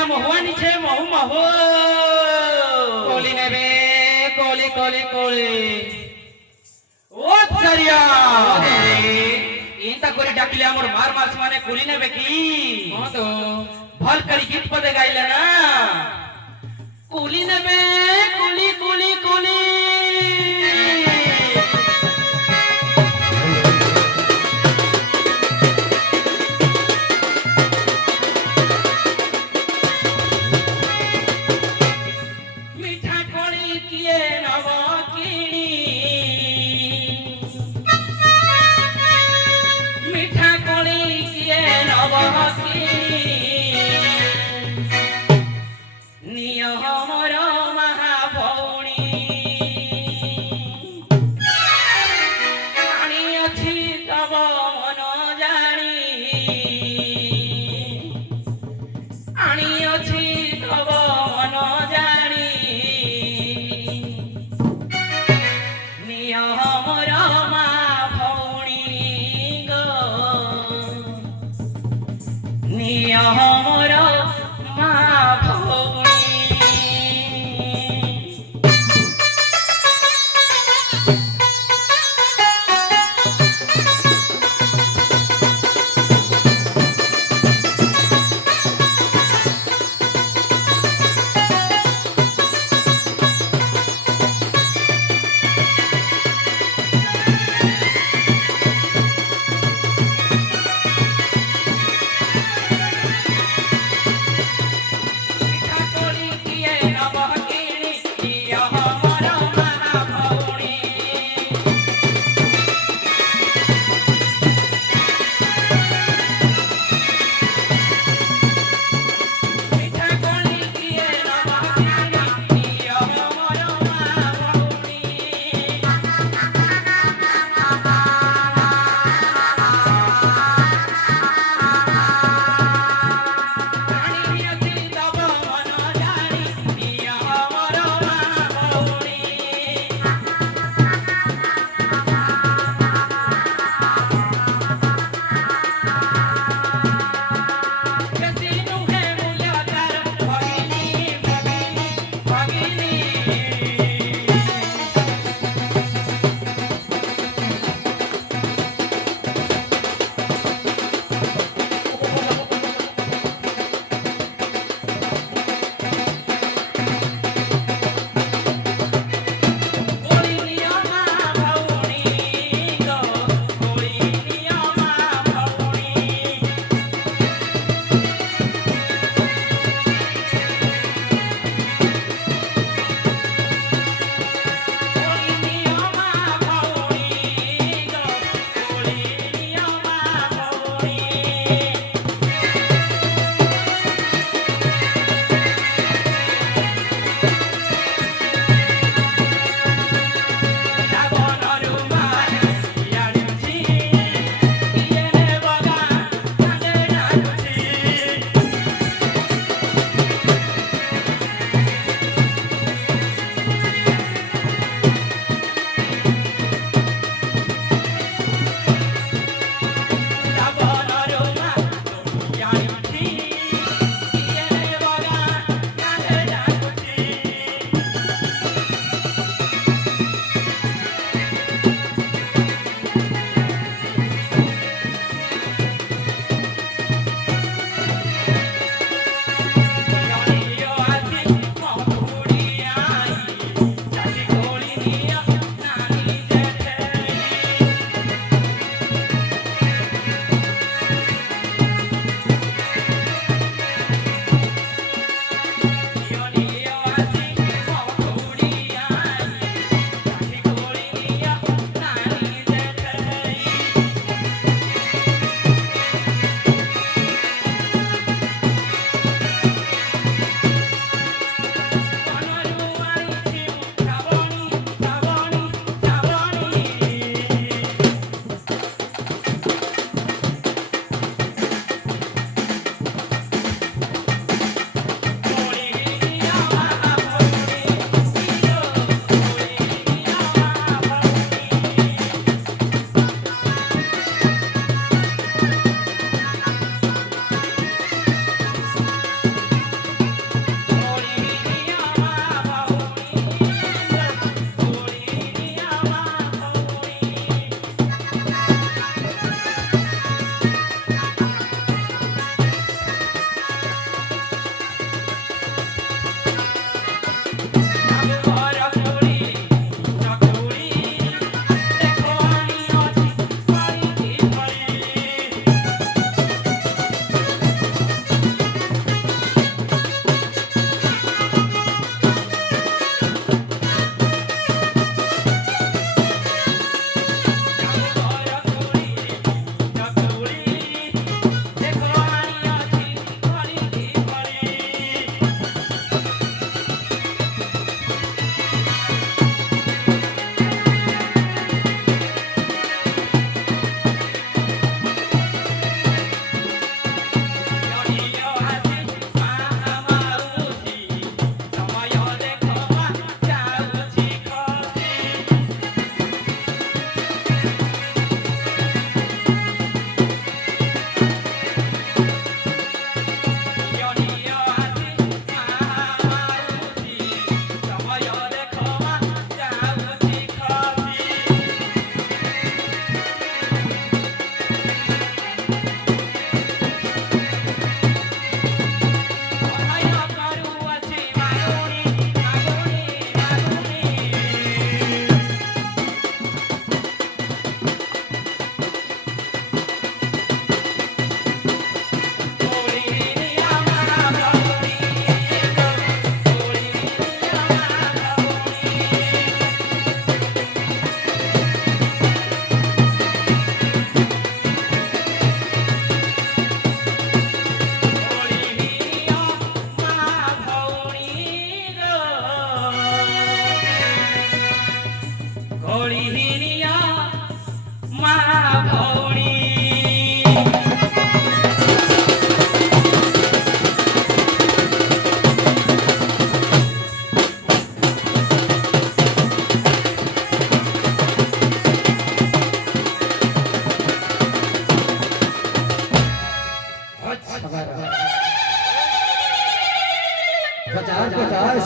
કન્યા મહુવાની છે મહુ મહુ કોલી ને બે કોલી કોલી કોલી ઓ સરિયા इंता कोरी डाकिले हमर मार मार माने कोली ने बेकी हां तो भल करी गीत पदे गाइले ना कोली ने बे कोली कोली कोली मीठा कोली किए नवा कीणी मीठा कोली किए नवा कीणी नियो हमर महाभौणी आनी अछि तब मन जानी आनी अछि तब मन जानी नियो हमर महाभौणी गो नियो हमर महाभौणी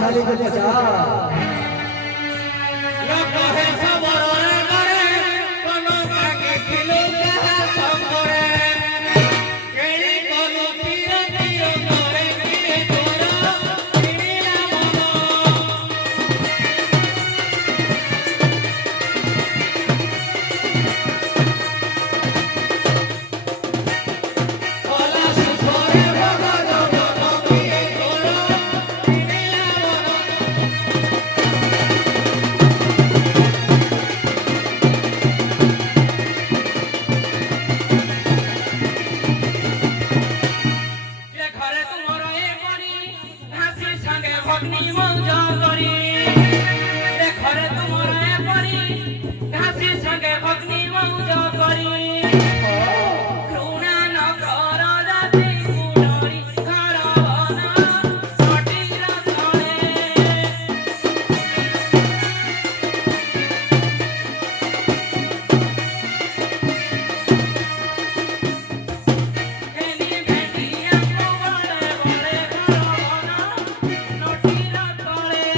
शाली को बचा लोग है सबर करे कोनो के खिलो कहा संगरे केड़ी कोनो तीर तीर करे के तोरा किनिया ओला सुसरे भगवान के तोरा किनिया ये घरे तुमरो ए परी हासी संगे भगनी मौजा करी ये घरे तुमरो ए परी हासी संगे भगनी मौजा करी करुणा न कर राती कुडरी घरवना सटीर तळे एनी भेटिया को बड़े बड़े घरवना नटीर तळे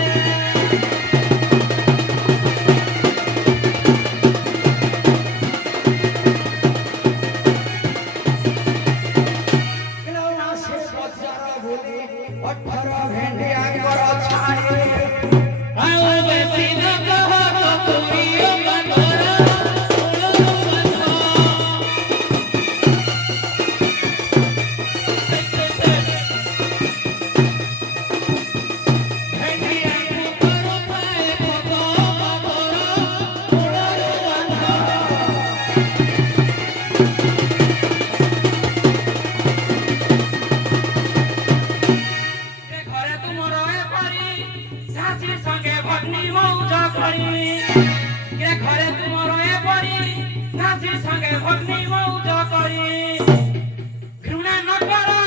खिलौना से बचारा बोले 18 भेंडिया करो छाए आओ बेसी न कहो तो तुमियो मनोरा ओलो बनो भेंडिया को करो पाए को मनोरा ओलो बनो ये घरे तुमरो ए परी झांसी संगे भगनी मौजा करी ये घरे तुमरो ए परी झांसी संगे भगनी मौजा करी घृणा न करो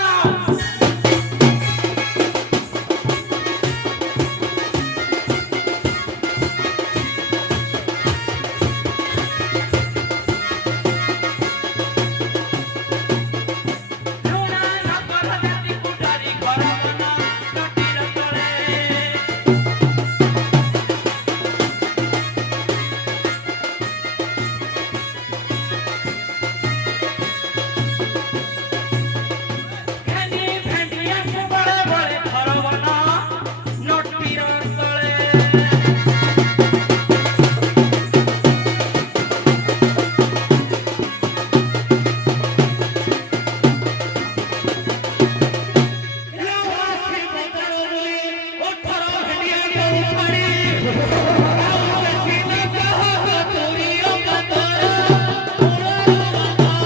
घृणा न करो जाति कुटारी घरवना नटीर तळे भेंडी भेंडिया को बड़े बड़े घरवना नटीर तळे लावासी बदरो बोले 18 भेंडिया को उखाड़ी आओ बेसी न कहो तो तुमियो मनोरा ओलो बनो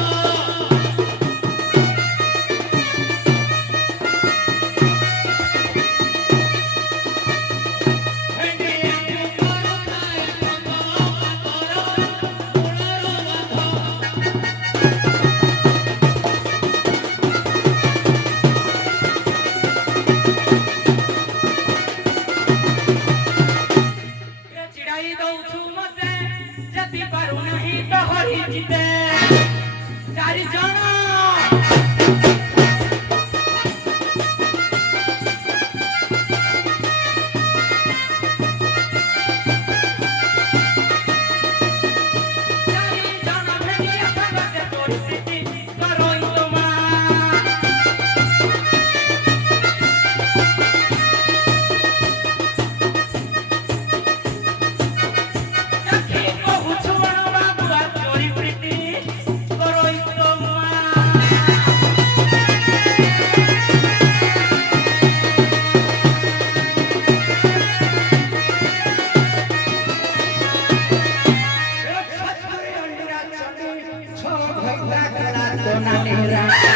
भेंडिया को करो पाए को मनोरा ओलो बनो ये चिड़ाई दौछु मते जति पारु नहीं तो हरि जीते चारि जण चारि जण भेटिया संगते परिस्थिति करोई तोमा सखी कहू छुअण बाबुआ चोरी प्रीति करोई तोमा छतरी अंडिया चली 6 भैया कला तो नानेरा